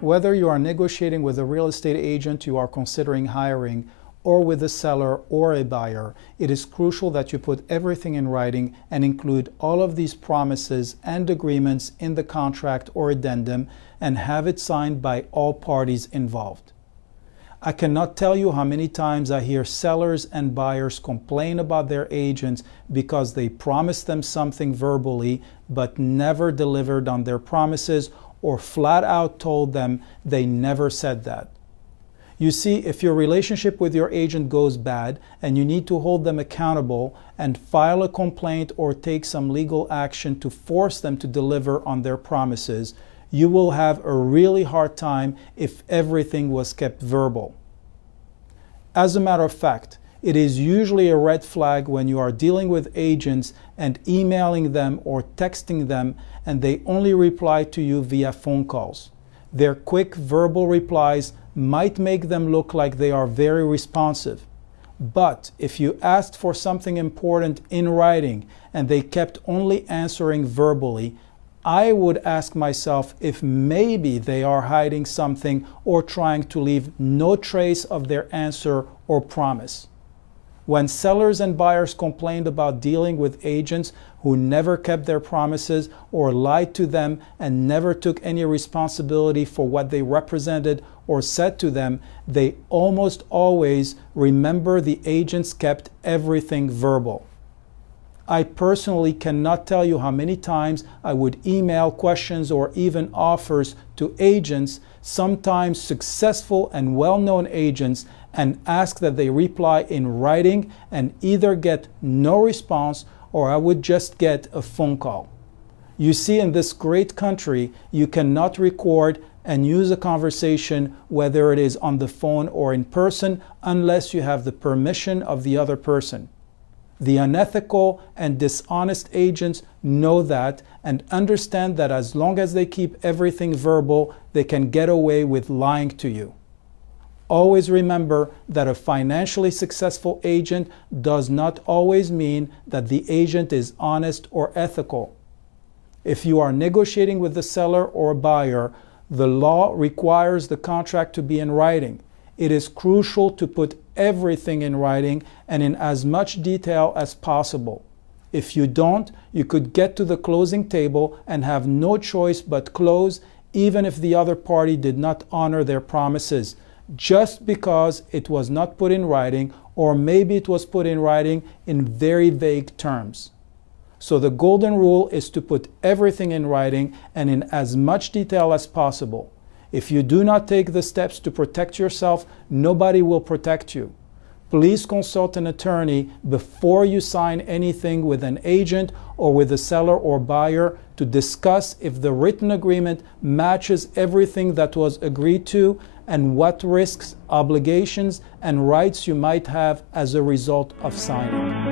Whether you are negotiating with a real estate agent you are considering hiring, or with a seller or a buyer, it is crucial that you put everything in writing and include all of these promises and agreements in the contract or addendum and have it signed by all parties involved. I cannot tell you how many times I hear sellers and buyers complain about their agents because they promised them something verbally but never delivered on their promises, or flat out told them they never said that. You see, if your relationship with your agent goes bad and you need to hold them accountable and file a complaint or take some legal action to force them to deliver on their promises, you will have a really hard time if everything was kept verbal. As a matter of fact, it is usually a red flag when you are dealing with agents and emailing them or texting them and they only reply to you via phone calls. Their quick verbal replies might make them look like they are very responsive. But if you asked for something important in writing and they kept only answering verbally, I would ask myself if maybe they are hiding something or trying to leave no trace of their answer or promise. When sellers and buyers complained about dealing with agents who never kept their promises or lied to them and never took any responsibility for what they represented or said to them, they almost always remember the agents kept everything verbal. I personally cannot tell you how many times I would email questions or even offers to agents, sometimes successful and well-known agents, and ask that they reply in writing and either get no response or I would just get a phone call. You see, in this great country, you cannot record and use a conversation, whether it is on the phone or in person, unless you have the permission of the other person. The unethical and dishonest agents know that and understand that as long as they keep everything verbal, they can get away with lying to you. Always remember that a financially successful agent does not always mean that the agent is honest or ethical. If you are negotiating with the seller or buyer, the law requires the contract to be in writing. It is crucial to put everything in writing and in as much detail as possible. If you don't, you could get to the closing table and have no choice but close, even if the other party did not honor their promises, just because it was not put in writing, or maybe it was put in writing in very vague terms. So the golden rule is to put everything in writing and in as much detail as possible. If you do not take the steps to protect yourself, nobody will protect you. Please consult an attorney before you sign anything with an agent or with a seller or buyer to discuss if the written agreement matches everything that was agreed to and what risks, obligations, and rights you might have as a result of signing.